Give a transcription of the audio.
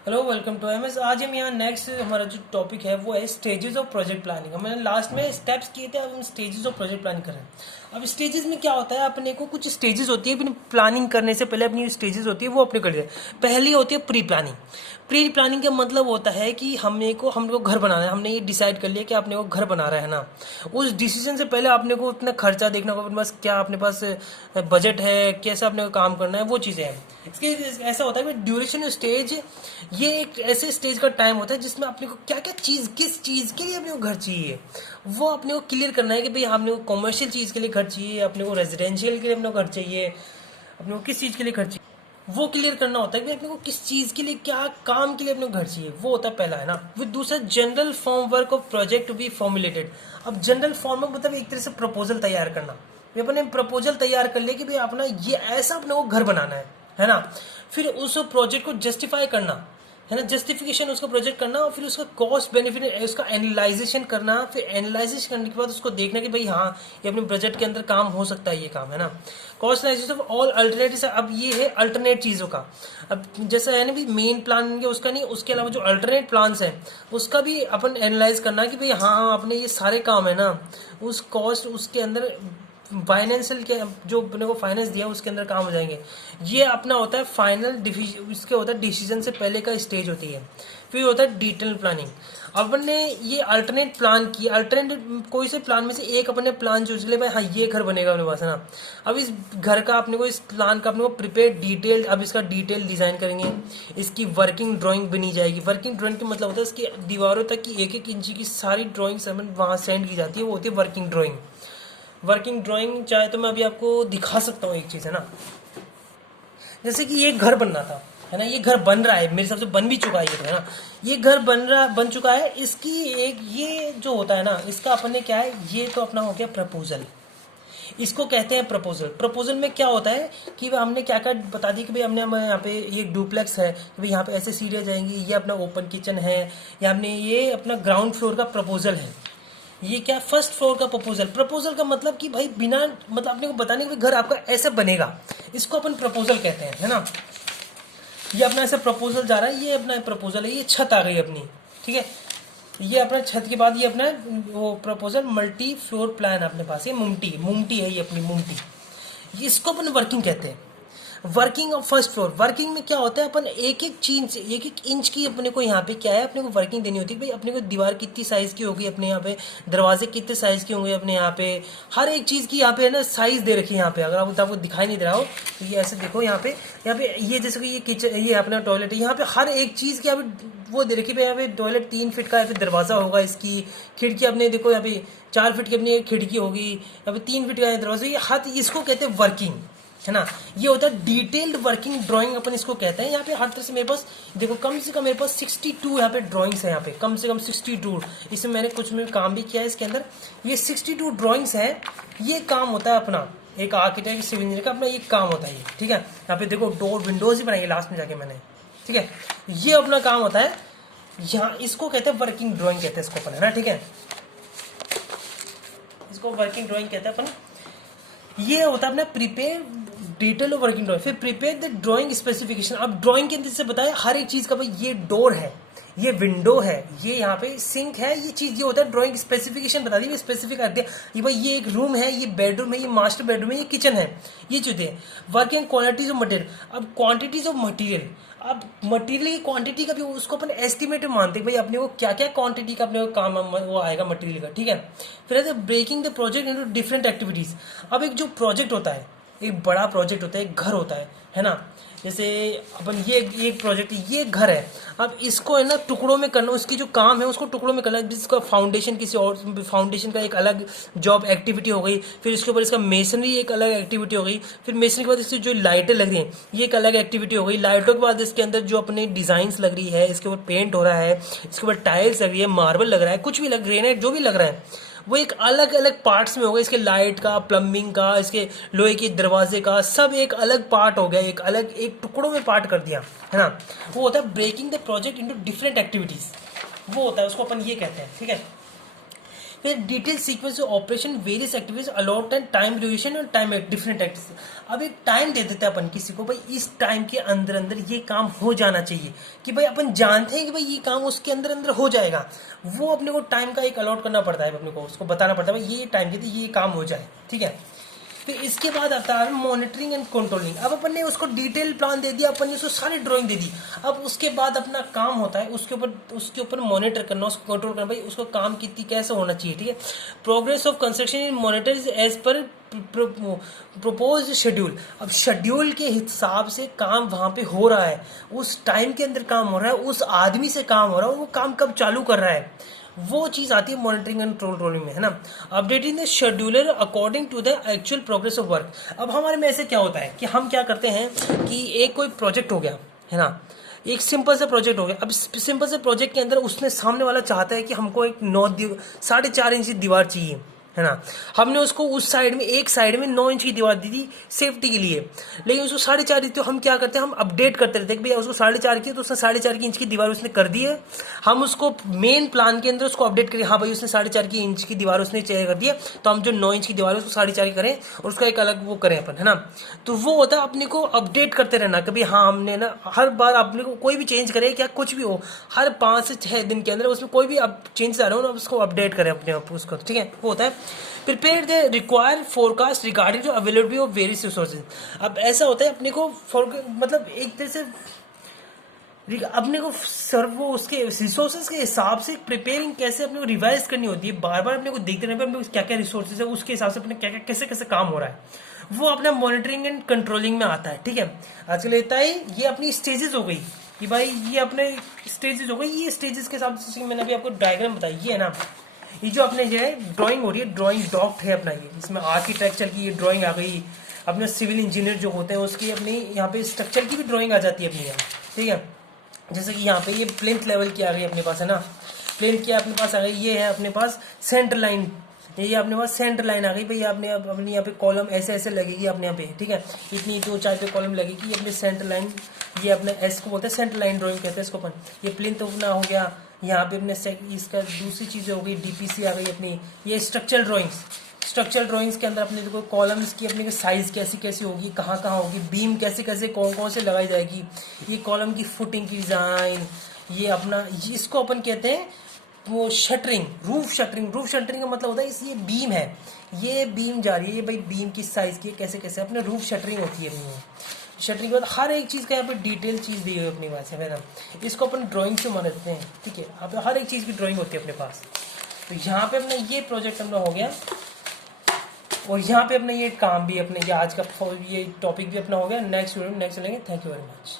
Hello, welcome to MS. आज हम यहाँ नेक्स्ट हमारा जो टॉपिक है वो है स्टेजेस ऑफ प्रोजेक्ट प्लानिंग। हमने लास्ट में स्टेप्स किए थे, अब हम स्टेजेस ऑफ प्रोजेक्ट प्लानिंग कर रहे हैं। अब स्टेजेस में क्या होता है, अपने को कुछ स्टेजेस होती है अपनी प्लानिंग करने से पहले, अपनी स्टेजेस होती है वो अपने कर लिया। पहली होती है प्री प्लानिंग। प्री प्लानिंग का मतलब होता है कि हमने को घर बनाना है। हमने ये डिसाइड कर लिया कि आपने को घर बना रहा है ना, उस डिसीजन से पहले आपने को अपना खर्चा देखना होगा, अपने पास क्या, अपने पास बजट है, कैसे अपने को काम करना है, वो चीज़ें हैं। इसके ऐसा होता है कि ड्यूरेशन स्टेज, ये एक ऐसे स्टेज का टाइम होता है जिसमें अपने को क्या क्या चीज़, किस चीज़ के लिए अपने को घर चाहिए, वो अपने को क्लियर करना है कि भाई हमने को कॉमर्शियल चीज़ के लिए घर चाहिए, अपने को रेजिडेंशियल के लिए अपने को घर चाहिए, अपने को किस चीज़ के लिए घर चाहिए, वो क्लियर करना होता है कि अपने को किस चीज़ के लिए, क्या काम के लिए अपने को घर चाहिए। वो होता है पहला, है ना। फिर दूसरा, general form work of project to be formulated. अब जनरल फॉर्म में मतलब एक तरह से प्रपोजल तैयार करना। ये अपने प्रपोजल तैयार कर लिया कि भाई अपना ये ऐसा अपने को घर बनाना है ना। फिर उस प्रोजेक्ट को जस्टिफाई करना, है ना, जस्टिफिकेशन उसका प्रोजेक्ट करना, और फिर उसका कॉस्ट बेनिफिट उसका एनालाइजेशन करना। फिर एनालाइजेशन करने के बाद उसको देखना कि भाई हाँ, ये अपने बजट के अंदर काम हो सकता है, ये काम, है ना। Cost analysis of all alternative. अब ये है अल्टरनेट चीज़ों का। अब जैसा है ना भी, मेन प्लान उसका नहीं, उसके अलावा जो अल्टरनेट प्लान्स हैं उसका भी अपन एनालाइज करना कि भाई हाँ हाँ, अपने ये सारे काम है ना, उस कॉस्ट उसके अंदर फाइनेंशियल के जो अपने को फाइनेंस दिया उसके अंदर काम हो जाएंगे। ये अपना होता है फाइनल डिसीजन, इसके होता है डिसीजन से पहले का स्टेज होती है। फिर होता है डिटेल प्लानिंग। अपन ने ये अल्टरनेट प्लान किया, अल्टरनेट कोई से प्लान में से एक अपने प्लान चूज ले, भाई हाँ ये घर बनेगा अपने पास, है ना। अब इस घर का अपने को, इस प्लान का अपने को प्रिपेयर डिटेल, अब इसका डिटेल डिजाइन करेंगे, इसकी वर्किंग ड्राइंग बनी जाएगी। वर्किंग ड्राइंग का मतलब होता है इसकी दीवारों तक की एक एक इंची की सारी ड्राइंग वहाँ सेंड की जाती है, वो होती है वर्किंग ड्राइंग। वर्किंग ड्राइंग चाहे तो मैं अभी आपको दिखा सकता हूँ एक चीज़, है ना। जैसे कि ये घर बनना था, है ना, ये घर बन रहा है, मेरे हिसाब से बन भी चुका है ये, है ना। ये घर बन चुका है। इसकी एक ये जो होता है ना, इसका अपन ने क्या है, ये तो अपना हो गया प्रपोजल। इसको कहते हैं प्रपोजल। प्रपोजल में क्या होता है कि हमने क्या क्या बता दी कि भाई हमने यहाँ पे ये डुप्लेक्स है, कि भाई यहाँ पे ऐसे सीढ़ियाँ जाएंगी, ये अपना ओपन किचन है, या हमने ये अपना ग्राउंड फ्लोर का प्रपोजल है। ये क्या, फर्स्ट फ्लोर का प्रपोजल। प्रपोजल का मतलब कि भाई बिना मतलब अपने को बताने कि घर आपका ऐसा बनेगा, इसको अपन प्रपोजल कहते हैं, है ना। ये अपना ऐसा प्रपोजल जा रहा है, ये अपना प्रपोजल है। ये छत आ गई अपनी, ठीक है। ये अपना छत के बाद ये अपना वो प्रपोजल मल्टी फ्लोर प्लान अपने पास, ये मुमटी है, ये अपनी मुमटी। इसको अपन वर्किंग कहते हैं। Working of first floor. Working में क्या होता है, अपन एक एक चीज, एक एक इंच की अपने को यहाँ पे क्या है, अपने को वर्किंग देनी होती है। भाई अपने को दीवार कितनी साइज की होगी अपने यहाँ पे, दरवाजे कितने साइज के होंगे अपने यहाँ पे, हर एक चीज की यहाँ पे है ना साइज दे रखी है यहाँ पे। अगर आपको दिखाई नहीं दे रहा हो तो ये ऐसे देखो, यहाँ पे ये जैसे कि ये किचन, ये अपना टॉयलेट है, यहाँ पे हर एक चीज की यहाँ पे वो दे रखी है। यहाँ पे टॉयलेट 3 फीट का यहाँ पे दरवाजा होगा, इसकी खिड़की अपने देखो यहाँ पे 4 फीट की अपनी एक खिड़की होगी, यहाँ पे 3 फीट का दरवाजा। ये हद, इसको कहते हैं वर्किंग, है ना। ये होता है डिटेल्ड वर्किंग ड्राइंग, अपन इसको कहते हैं। यहाँ पे हर तरह से मेरे पास देखो, कम से कम मेरे पास 62 यहाँ पे ड्राइंग्स है, यहाँ पे कम से कम 62। इसमें मैंने कुछ में काम भी किया है इसके अंदर। ये 62 ड्राइंग्स है। ये काम होता है अपना एक आर्किटेक्ट, सिविल इंजीनियर का अपना ये काम होता है, ठीक है। यहाँ पे देखो डोर विंडोज ही बनाई लास्ट में जाके मैंने, ठीक है। ये अपना काम होता है यहाँ, इसको कहते हैं वर्किंग ड्राइंग कहते हैं इसको अपन, है ना, ठीक है। इसको वर्किंग ड्राइंग कहते हैं अपन। ये होता है अपना prepare detail of working drawing. फिर प्रिपेयर द ड्राइंग स्पेसिफिकेशन। अब ड्राइंग के अंदर से बताया हर एक चीज का, भाई ये डोर है, ये विंडो है, ये यहाँ पे सिंक है, ये चीज ये होता है ड्राइंग स्पेसिफिकेशन बता दी, स्पेसिफिक कर दिया ये भाई ये एक रूम है, ये बेडरूम है, ये मास्टर बेडरूम है, ये किचन है, ये चीजें है। Working quantities of material. अब क्वांटिटीज ऑफ मटेरियल, अब मटेरियल की क्वांटिटी का भी उसको अपन एस्टिमेट मानते हैं, भाई अपने को क्या क्या क्वांटिटी का अपने को काम वो आएगा मटेरियल का, ठीक है। फिर breaking the project into different activities. अब एक जो प्रोजेक्ट होता है, एक बड़ा प्रोजेक्ट होता है, एक घर होता है ना। जैसे अपन ये एक प्रोजेक्ट, ये घर है, अब इसको है ना टुकड़ों में करना, उसकी जो काम है उसको टुकड़ों में करना है। जिसका फाउंडेशन किसी और फाउंडेशन का एक अलग जॉब एक्टिविटी हो गई, फिर इसके ऊपर इसका मेसनरी एक अलग एक्टिविटी हो गई, फिर मेसनरी के बाद इसकी जो लाइटें लग रही हैं ये एक अलग एक्टिविटी हो गई। लाइटों के बाद इसके अंदर जो अपने डिजाइंस लग रही है, इसके ऊपर पेंट हो रहा है, इसके ऊपर टाइल्स लग रही है, मार्बल लग रहा है, कुछ भी लग, ग्रेनाइट जो भी लग रहा है वो एक अलग अलग पार्ट्स में होगा। इसके लाइट का, प्लम्बिंग का, इसके लोहे के दरवाजे का, सब एक अलग पार्ट हो गया, एक अलग एक टुकड़ों में पार्ट कर दिया, है ना। वो होता है breaking the project into different activities, वो होता है, उसको अपन ये कहते हैं, ठीक है। फिर detail sequence operation various activities a lot and time duration और टाइम डिफरेंट एक्टिविटीज। अब एक टाइम दे देते हैं अपन किसी को, भाई इस टाइम के अंदर अंदर ये काम हो जाना चाहिए, कि भाई अपन जानते हैं कि भाई ये काम उसके अंदर अंदर हो जाएगा, वो अपने को टाइम का एक अलॉट करना पड़ता है, अपने को उसको बताना पड़ता है भाई ये टाइम देते ये काम हो जाए, ठीक है। फिर इसके बाद आता है मॉनिटरिंग एंड कंट्रोलिंग। अब अपन ने उसको डिटेल प्लान दे दिया, अपन ने उसको सारी ड्राइंग दे दी, अब उसके बाद अपना काम होता है उसके ऊपर मॉनिटर करना, उसको कंट्रोल करना, भाई उसको काम कितनी कैसे होना चाहिए, ठीक है। Progress of construction in monitor as per propose schedule. अब शेड्यूल के हिसाब से काम वहां पे हो रहा है, उस टाइम के अंदर काम हो रहा है, उस आदमी से काम हो रहा है, वो काम कब चालू कर रहा है, वो चीज आती है मॉनिटरिंग एंड कंट्रोलिंग में, है ना। Updating the scheduler according to the actual progress of work. अब हमारे में ऐसे क्या होता है कि हम क्या करते हैं कि एक कोई प्रोजेक्ट हो गया, है ना, एक सिंपल सा प्रोजेक्ट हो गया। अब सिंपल से प्रोजेक्ट के अंदर उसने सामने वाला चाहता है कि हमको एक 4.5 इंच की दीवार चाहिए, है ना। हमने उसको उस साइड में एक साइड में 9 इंच की दीवार दी थी सेफ्टी के लिए, लेकिन उसको 4.5 दी, तो हम क्या करते हैं, हम अपडेट करते रहते हैं कि भैया उसको 4.5 की, तो उसने 4.5 इंच की दीवार उसने कर दी है, हम उसको मेन प्लान के अंदर उसको अपडेट करें, हाँ भाई उसने 4.5 इंच की दीवार उसने कर दी है, तो हम जो 9 इंच की दीवार है उसको 4.5 करें और उसका एक अलग वो करें अपन, है ना। तो वो होता है अपने को अपडेट करते रहना, कभी हाँ हमने ना हर बार अपने को कोई भी चेंज करे, क्या कुछ भी हो, हर 5 से 6 दिन के अंदर उसमें कोई भी चेंज आ रहा हो ना, उसको अपडेट करें अपने आप उसको, ठीक है। वो होता है prepare the required forecast regarding to availability of various resources. अब ऐसा होता है अपने को मतलब एक तरह से अपने को सर्व उसके रिसोर्सेज के हिसाब से प्रिपेयरिंग कैसे अपने को रिवाइज करनी होती है, बार बार अपने को देखते रहना अपने को क्या क्या रिसोर्सेज है, उसके हिसाब से अपने क्या क्या कैसे कैसे काम हो रहा है, वो अपना मॉनिटरिंग एंड कंट्रोलिंग में आता है, ठीक है। आजकल लेता है ये अपनी स्टेजेस हो गई कि भाई ये अपने स्टेजेस हो गई, ये स्टेजेस के हिसाब से मैंने अभी आपको डायग्राम बताई, ये है ना, ये जो अपने जो है ड्राइंग हो रही है, ड्राइंग डॉक्ट है अपना, ये इसमें आर्किटेक्चर की ये ड्राइंग आ गई, अपने सिविल इंजीनियर जो होते हैं उसकी अपनी यहाँ पे स्ट्रक्चर की भी ड्राइंग आ जाती है अपनी यहाँ, ठीक है। जैसे कि यहाँ पे ये प्लिंथ लेवल की आ गई अपने पास, है ना, प्लिंथ की अपने पास आ गई, ये है अपने पास सेंटर लाइन, ये अपने पास सेंटर लाइन आ गई भाई, आपने अपने यहाँ पे कॉलम ऐसे ऐसे लगेगी अपने यहाँ पे, ठीक है, इतनी 2-4 पे कॉलम लगेगी, ये अपने सेंटर लाइन, ये अपने एस को बोलते हैं सेंटर लाइन ड्राइंग कहते हैं इसको अपन। ये प्लिंथ अपना हो गया, यहाँ पे अपने इसका दूसरी चीज़ हो गई डीपीसी आ गई अपनी, ये स्ट्रक्चरल ड्राइंग्स के अंदर अपने देखो कॉलम्स की अपने साइज कैसी कैसी होगी, कहाँ कहाँ होगी, बीम कैसे कैसे कौन कौन से लगाई जाएगी, ये कॉलम की फुटिंग की डिज़ाइन, ये अपना इसको अपन कहते हैं वो शटरिंग, रूफ शटरिंग का मतलब होता है ये बीम है, ये बीम जा रही है, ये भाई बीम किस साइज की है, कैसे कैसे अपने रूफ शटरिंग होती है अपनी, शटरिंग के बाद हर एक चीज़ का यहाँ पे डिटेल चीज़ दी हुई है अपनी पास, है ना। इसको अपन ड्राइंग से मानते हैं, ठीक है, यहाँ पे हर एक चीज़ की ड्राइंग होती है अपने पास। तो यहाँ पे अपना ये प्रोजेक्ट अपना हो गया, और यहाँ पे अपना ये काम भी अपने ये आज का ये टॉपिक भी अपना हो गया। नेक्स्ट वीडियो में नेक्स्ट लेंगे। Thank you very much.